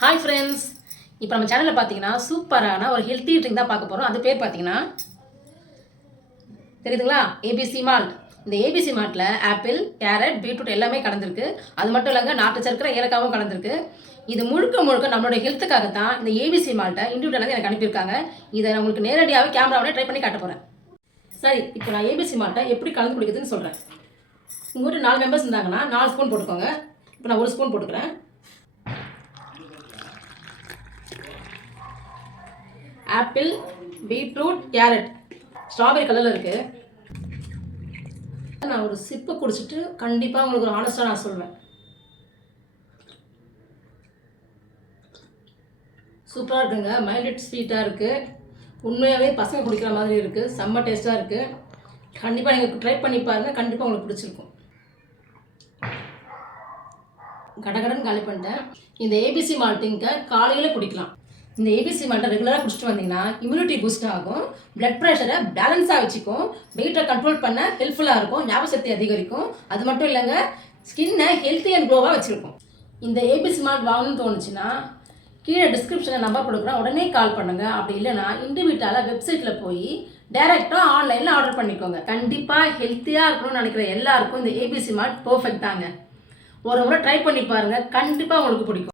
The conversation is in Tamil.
ஹாய் ஃப்ரெண்ட்ஸ், இப்போ நம்ம சேனலில் பார்த்தீங்கன்னா சூப்பரான ஒரு ஹெல்த்தி ட்ரிங்க் தான் பார்க்க போகிறோம். அது பேர் பார்த்தீங்கன்னா தெரியுதுங்களா, ஏபிசி மால்ட். இந்த ஏபிசி மால்ட்டில் ஆப்பிள், கேரட், பீட்ரூட் எல்லாமே கலந்துருக்கு. அது மட்டும் இல்லைங்க, நாட்டு சர்க்கரை, ஏலக்காவும் கலந்துருக்கு. இது முழுக்க முழுக்க நம்மளோட ஹெல்த்துக்காக தான் இந்த ஏபிசி மால்ட்டை இண்டிவிஜுவலாக எனக்கு அனுப்பியிருக்காங்க. இதை நான் உங்களுக்கு நேரடியாகவே கேமராவோட ட்ரை பண்ணி காட்ட போகிறேன். சரி, இப்போ நான் ஏபிசி மால்ட்டை எப்படி கலந்து குடிக்கிறதுன்னு சொல்கிறேன். உங்கள் வீட்டு 4 மெம்பர்ஸ் இருந்தாங்கன்னா 4 ஸ்பூன் போட்டுக்கோங்க. இப்போ நான் 1 ஸ்பூன் போட்டுக்கிறேன். ஆப்பிள், பீட்ரூட், கேரட், ஸ்ட்ராபெரி கலரில் இருக்குது. நான் ஒரு சிப்பு குடிச்சிட்டு கண்டிப்பாக உங்களுக்கு ஒரு ஆனஸ்டாக நான் சொல்வேன். சூப்பராக இருக்குங்க. மைல்ட் ஸ்வீட்டாக இருக்குது. உண்மையாகவே பசங்க குடிக்கிற மாதிரி இருக்குது. செம்ம டேஸ்ட்டாக இருக்குது. கண்டிப்பாக நீங்கள் ட்ரை பண்ணி பாருங்கள். கண்டிப்பாக உங்களுக்கு பிடிச்சிருக்கும். கடகடன் காலி பண்ணிட்டேன். இந்த ஏபிசி மால்ட்டிங்கை காலையில் குடிக்கலாம். இந்த ஏபிசி மால்ட்டை ரெகுலராக குடிச்சிட்டு வந்தீங்கன்னா இம்யூனிட்டி பூஸ்ட் ஆகும், பிளட் ப்ரெஷரை பேலன்ஸாக வச்சுக்கும், வெயிட்டை கண்ட்ரோல் பண்ண ஹெல்ப்ஃபுல்லாக இருக்கும், ஞாபக சக்தி அதிகரிக்கும். அது மட்டும் இல்லைங்க, ஸ்கின்னை ஹெல்த்தி அண்ட் க்ளோவாக வச்சுருக்கும். இந்த ஏபிசி மால்ட் வாங்கணும்னு தோணுச்சுன்னா கீழே டிஸ்கிரிப்ஷனில் நம்பர் கொடுக்குறேன், உடனே கால் பண்ணுங்கள். அப்படி இல்லைன்னா இண்டிவிஜுவலாக வெப்சைட்டில் போய் டைரெக்டாக ஆன்லைனில் ஆர்டர் பண்ணிக்கோங்க. கண்டிப்பாக ஹெல்த்தியாக இருக்கணும்னு நினைக்கிற எல்லாருக்கும் இந்த ஏபிசி மால்ட் பர்ஃபெக்ட் தாங்க. ஒரு முறை ட்ரை பண்ணி பாருங்கள், கண்டிப்பாக உங்களுக்கு பிடிக்கும்.